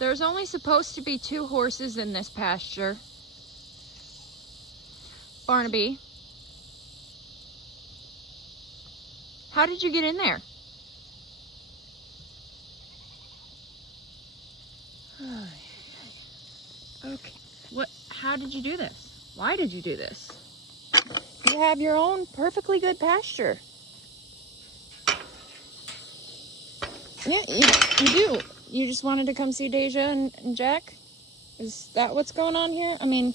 There's only supposed to be 2 horses in this pasture. Barnaby, how did you get in there? Okay, how did you do this? Why did you do this? You have your own perfectly good pasture. Yeah, you do. You just wanted to come see Deja and Jack? Is that what's going on here? I mean,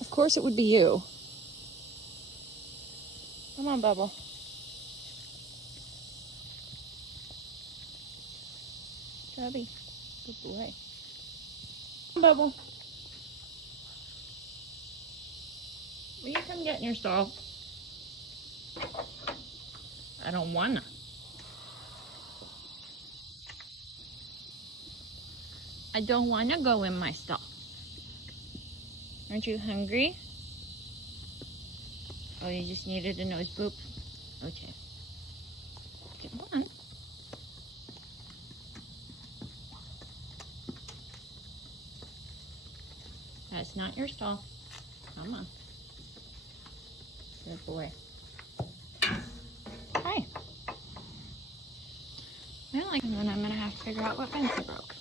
of course it would be you. Come on, Bubble. Chubby. Good boy. Come on, Bubble. Will you come get in your stall? I don't wanna. I don't wanna go in my stall. Aren't you hungry? Oh, you just needed a nose boop? Okay. Come on. That's not your stall. Come on. Good boy. Hi. Well, and then I'm gonna have to figure out what fence I broke.